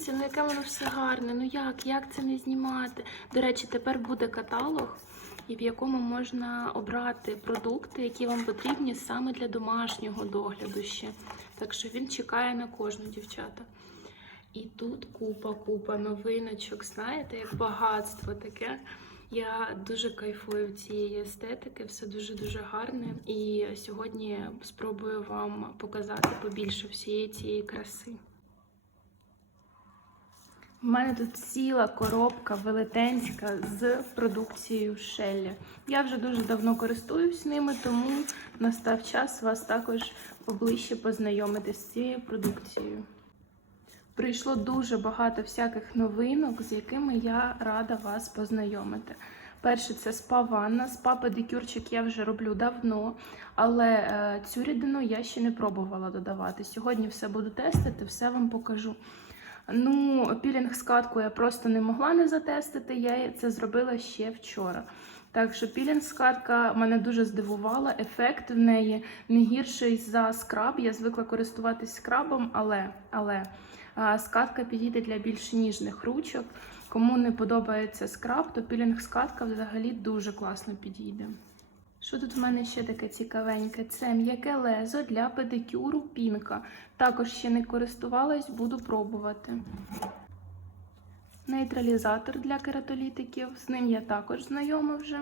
подивіться, ну яке воно все гарне. Ну як, як це не знімати? До речі, тепер буде каталог, і в якому можна обрати продукти, які вам потрібні саме для домашнього догляду ще. Так що він чекає на кожну дівчата. І тут купа-купа новиночок, знаєте, як багатство таке. Я дуже кайфую від цієї естетики, все дуже-дуже гарне. І сьогодні спробую вам показати побільше всієї цієї краси. У мене тут ціла коробка велетенська з продукцією Шеллі. Я вже дуже давно користуюсь ними, тому настав час вас також поближче познайомити з цією продукцією. Прийшло дуже багато всяких новинок, з якими я рада вас познайомити. Перше, це спа-ванна. Спа-педикюрчик я вже роблю давно, але е, цю рідину я ще не пробувала додавати. Сьогодні все буду тестити, все вам покажу. Ну, пілінг скатку я просто не могла не затестити, я це зробила ще вчора. Так що пілінг скатка мене дуже здивувала. Ефект в неї не гірший за скраб. Я звикла користуватись скрабом, але, але скатка підійде для більш ніжних ручок. Кому не подобається скраб, то пілінг скатка взагалі дуже класно підійде. Що тут в мене ще таке цікавеньке? Це м'яке лезо для педикюру пінка. Також ще не користувалась, буду пробувати. Нейтралізатор для кератолітиків, з ним я також знайома вже.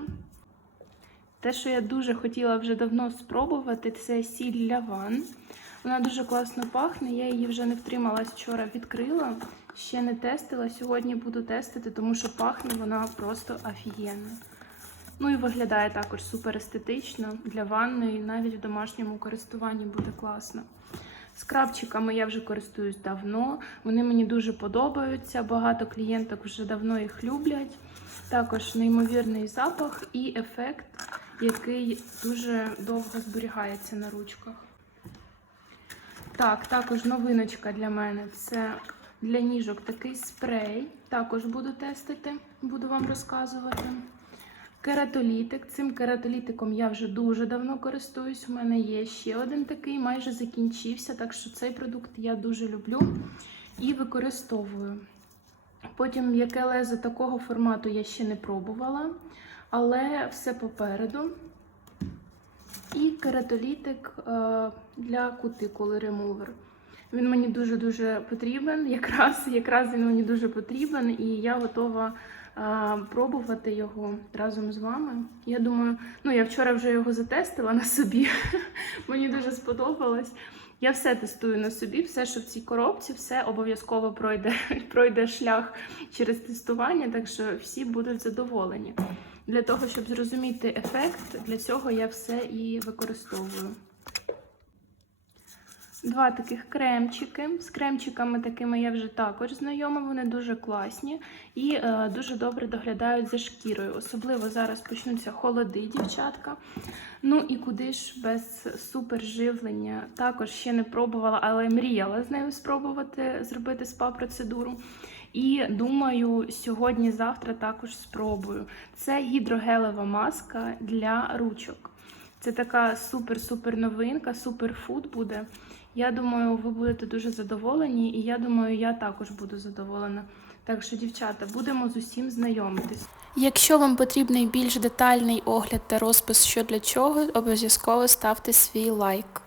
Те, що я дуже хотіла вже давно спробувати, це сіль для ванн. Вона дуже класно пахне, я її вже не втрималась вчора, відкрила. Ще не тестила. Сьогодні буду тестити, тому що пахне вона просто офігенно. Ну і виглядає також супер естетично для ванної, навіть в домашньому користуванні буде класно. Скрабчиками я вже користуюсь давно. Вони мені дуже подобаються. Багато клієнток вже давно їх люблять. Також неймовірний запах і ефект, який дуже довго зберігається на ручках. Так, також новиночка для мене це для ніжок такий спрей. Також буду тестити, буду вам розказувати. Кератолітик. Цим кератолітиком я вже дуже давно користуюсь. У мене є ще один такий, майже закінчився, так що цей продукт я дуже люблю і використовую. Потім м'яке лезо такого формату я ще не пробувала, але все попереду. І кератолітик е, для кутикули ремувер. Він мені дуже-дуже потрібен. Якраз, якраз він мені дуже потрібен, і я готова пробувати його разом з вами. Я думаю, ну я вчора вже його затестила на собі. Мені дуже сподобалось. Я все тестую на собі, все, що в цій коробці, все обов'язково пройде, пройде шлях через тестування, так що всі будуть задоволені. Для того, щоб зрозуміти ефект, для цього я все і використовую. Два таких кремчики. З кремчиками такими я вже також знайома, вони дуже класні і е, дуже добре доглядають за шкірою. Особливо зараз почнуться холоди, дівчатка. Ну і куди ж без суперживлення. Також ще не пробувала, але мріяла з нею спробувати зробити спа-процедуру. І думаю, сьогодні-завтра також спробую. Це гідрогелева маска для ручок. Це така супер-супер новинка, суперфуд буде. Я думаю, ви будете дуже задоволені, і я думаю, я також буду задоволена. Так що, дівчата, будемо з усім знайомитись. Якщо вам потрібний більш детальний огляд та розпис, що для чого, обов'язково ставте свій лайк.